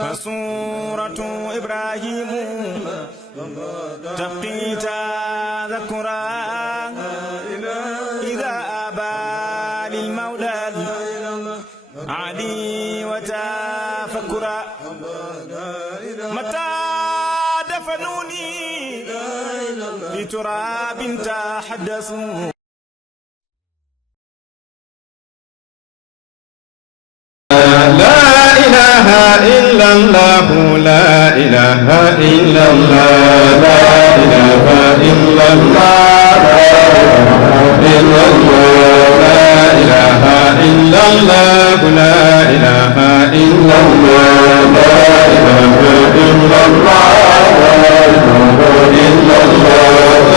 فسورة إبراهيم تبقي تذكرا إذا أبى للمولى علي وتفكرا متى دفنوني في تراب تحدثوا إلا الله لا إله إلا الله لا إله إلا الله إلا الله لا إله إلا الله لا إله إلا الله لا إله إلا الله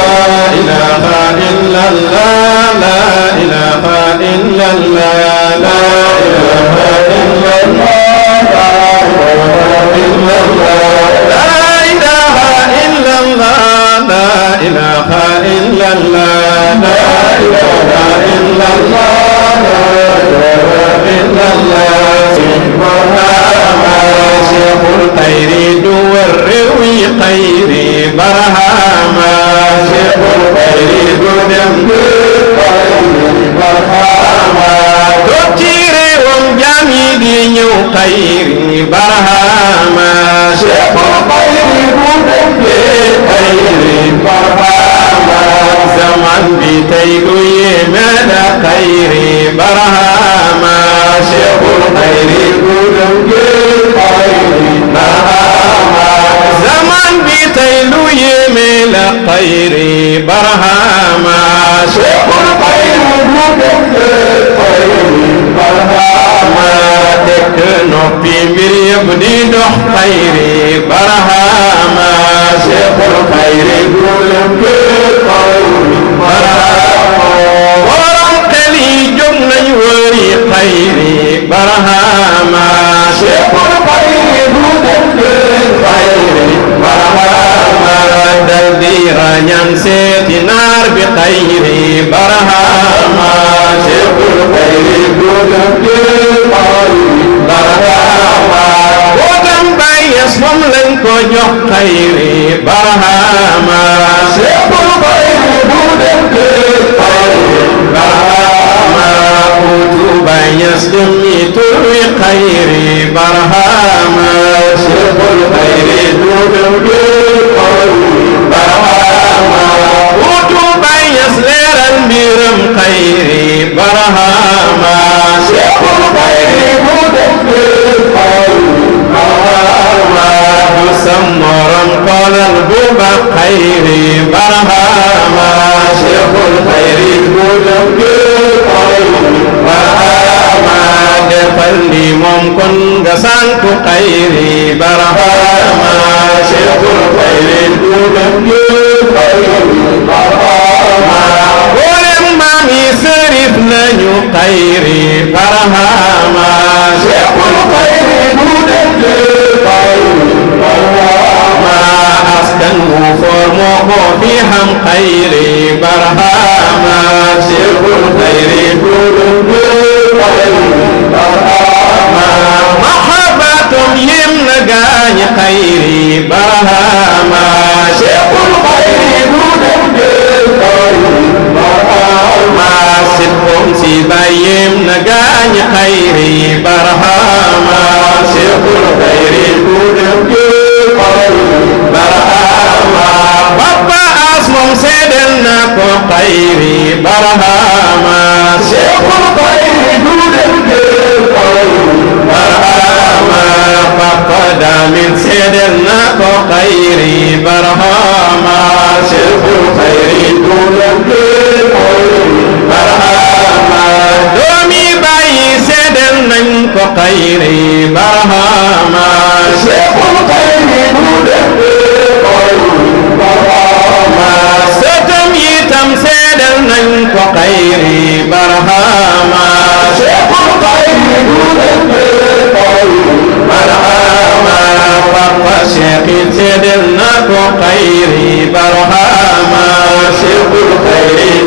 لا إله إلا الله لا إله إلا الله لا إله إلا الله خير برهاما شيخ الخير خير برهاما زمن بتيل يمن خير برهاما شيخ الخير خير برهاما زمن بتيل يمن خير برهاما شيخ الخير خير برهاما نوبي مريم دي دوخ خيري برهاما شيخ الخير كلهم برهاما ورم قلي جمنا يوري خيري برهاما شيخ الخير برهاما دلديرا ينسيتي نار بخيري برهاما شيخ الخير كلهم برهاما ودم بيس مملن كو جوخ خيري برهاما شيخ الخير بودم خيري برهاما ودو بيس دمي تروي خيري برهاما شيخ الخير بودم خيري برهاما ودو بيس ليرن بيرم خيري برهاما شيخ الخير سمرم قال البوبا خيري برهاما شيخ الخير بودم برهاما دفلني ممكن غسانك خيري برهاما شيخ الخير بودم برهاما ولم مامي سرف نيو خيري برهاما شيخ الخير بودم أسكن وفرمه فيهم خيري برهاما شيخ الخير برهاما محبتهم يمنقاني خيري برهاما شيخ الخير برهاما سبهم سيبا يمنقاني خيري برهاما شيخ الخير برهاما بابا اسمم سيدنا كو خيري برهاما شيخ الخير برهاما بابا دامن سيدنا كو خيري برهاما شيخ الخير برهاما دومي باي سيدنا كو خيري برهاما شيخ الخير ستم يتم سيدل ننك خيري برهاما شيخ الخير برهاما فقط شيخ سيدل ننك خيري برهاما شيخ الخير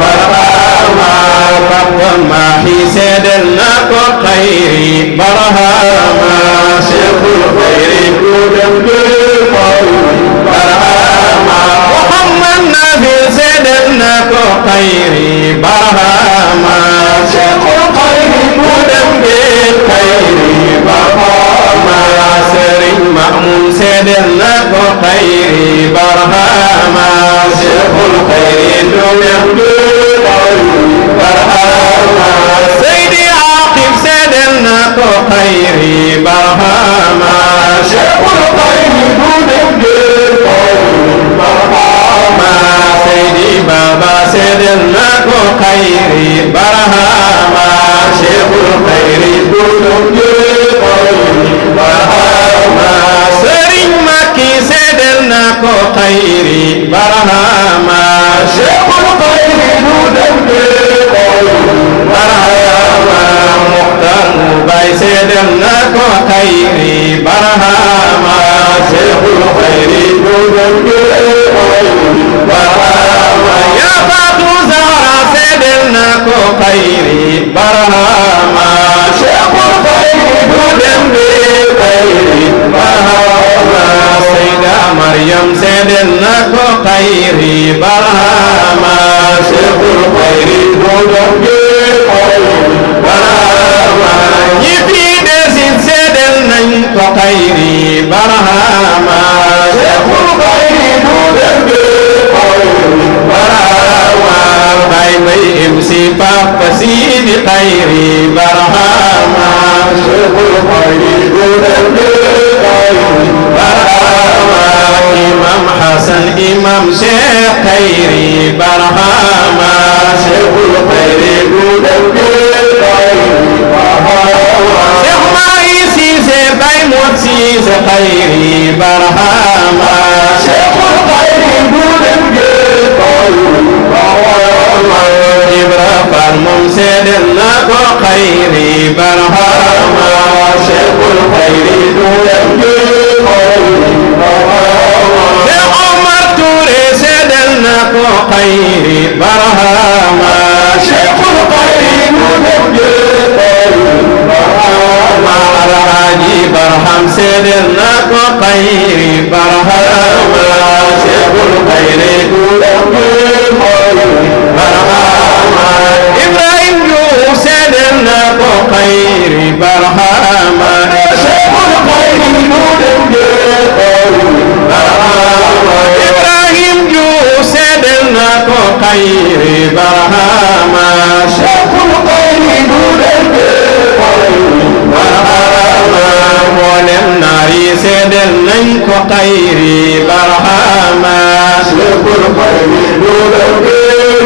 برهاما فقط ما هي سيدل ننك خيري ko xayri barhama Cheikhul xayri du dem géej barhama Seydi Baba seedeel na ko xayri barhama Cheikhul xayri du dem géej barhama Sëriñ Makki seedeel na ko xayri barhama Cheikhul xayri du dem géej barhama Muxtar mu bay seedeel na ko xayri barhama Cheikhul xayri du dem géej barhama ya Faatu Zahra seedeel na ko xayri barhama Cheikhul xayri du dem géej barhama Sayda Maryam seedeel na ko xayri barhama Cheikhul xayri du dem géej barhama ñi fi desit seedeel nañ ko xayri barhama Cheikhul xayri du dem géej barhama bay bay imsi Papa Sidi xayri barhama Cheikhul xayri du dem géej barhama Imam Hasan Imam Cheikh xayri barhama Cheikhul xayri du dem géej barhama Cheikh Mahi Cissé Baye Mot Cissé xayri barhama Cheikhul xayri du dem géej barhama Ibra Fall moom seedeel na ko xayri barhama Cheikhul xayri du dem géej barhama Cheikh Omar Touré seedeel na ko xayri barhama Cheikhul xayri du dem géej barhama Alhaji Barham seedeel na ko xayri barhama Cheikhul xayri du dem géej barhama Ibrahim Diouf seedeel na ko xayri barhama Cheikhul xayri du dem géej barhama Ibrahim Diouf seedeel na ko xayri barhama Cheikhul xayri du dem géej barhama mboolem naar yi seedeel nañ ko xayri barhama Cheikhul xayri du dem géej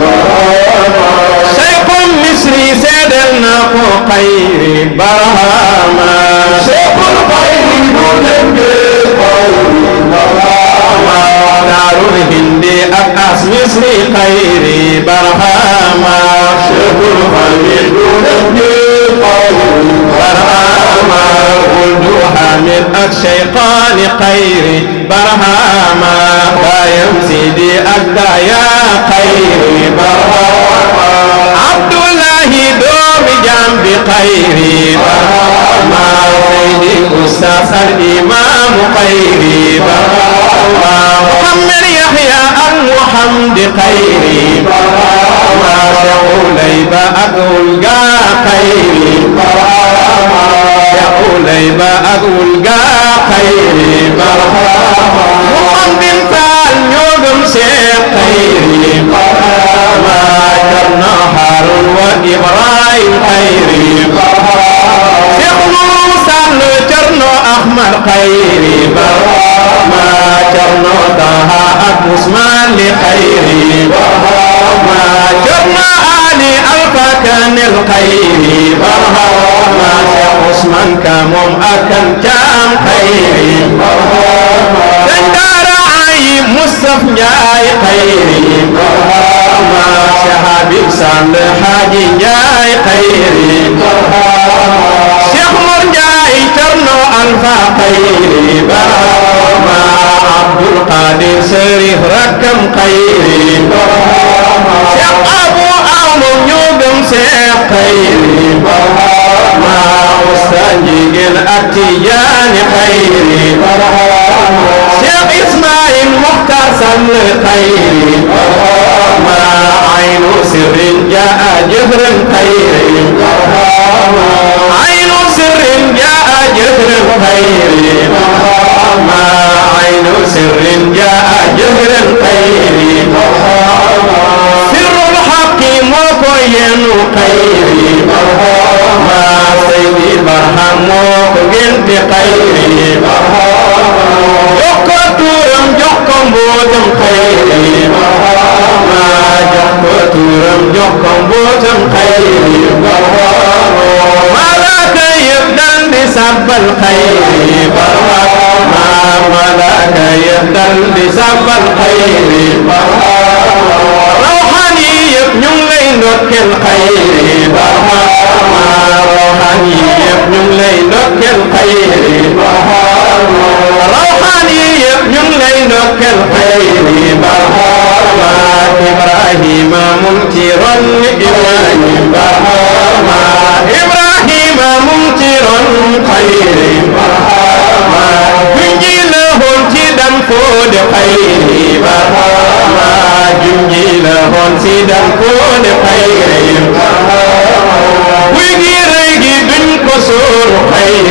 barhama Cheikhul Misri seedeel na ko xayri barhama Cheikhul xayri du dem géej barhama Daarul Hindi ak As Misri xayri barhama Cheikhul xayri du dem géej barhama Wuldu Hamid ak Cheikhani xayri barhama Bayam Sidi ak Daya xayri barhama Abdullahi doomi Jambi xayri barhama Seydi Ustaz al Imam xayri barhama Muhammad Yahya ak Muhamdi xayri barhama Cheikh Ulayba ak Wulga xayri barhama Cheikh Ulayba ak Wulga xayri barhama Muhammadin Fall ñoo gëm Cheikh xayri barhama Cerno Harun wa Ibrahim xayri barhama Cheikh Nourou Sall Cerno Ahmad xayri barhama Cerno Taha ak Usman li xayri barhama Cerno Ali Alfa Kanel xayri barhama Cheikh Usman Ka moom ak kan Caam xayri barhama Sëñ Daara Ayi Mustaf Njaay xayri barhama Cheikh Habib Sall Haji Njaay xayri barhama Cheikh Mor Njaay Cerno Alfa xayri barhama Abdul Qadir Sërif rakkam xayri barhama Cheikh Abu Amu ñoo gëm Cheikh xayri barhama Ustaz Njigéen ak Tijaani xayri barhama Cheikh Ismaïl Muxtar Sall xayri barhama Aynu Sirrin jaa jëfran xayri barhama Aynu Sirrin jaa jëfran xayri barhama Aynu Sirrin jaa jëfran xayri barhama Sirrul Haqqi moo ko yenu xayri barhama خيري جوكو تورم جوكو بوتم خيري ما جوكو تورم جوكو بوتم خيري ملاك يبدل بسب الخير ما ملاك يبدل بسب الخير روحاني يبنون لينك الخير ما روحاني يبنون لينك الخير روحاني يبنون لينك الخير إبراهيم ممتر إبراهيم إبراهيم ممتر خير جنجي لهم تدم فود خير جنجي لهم تدم فود خير ويجي ريجي بن كسور خير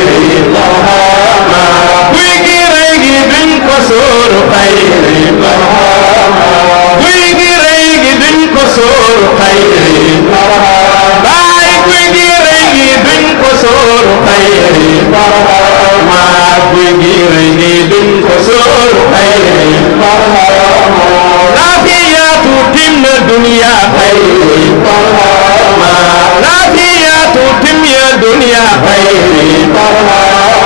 ويجي ريجي بن كسور خير ويجي ريجي بن كسور خير باي ويجي ريجي بن كسور خير ما ويجي ريجي بن كسور خير لا فيها تتم الدنيا خير ما لا فيها تتم الدنيا خير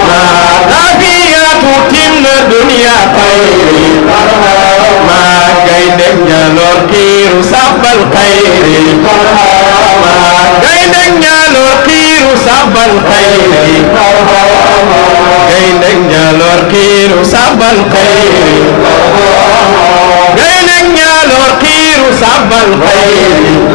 ما لا فيها تتم الدنيا خير ما قيدك جالور كير سب الخير ما قيدك جالور كير سب الخير قيدك جالور كير سب الخير قيدك جالور كير سب الخير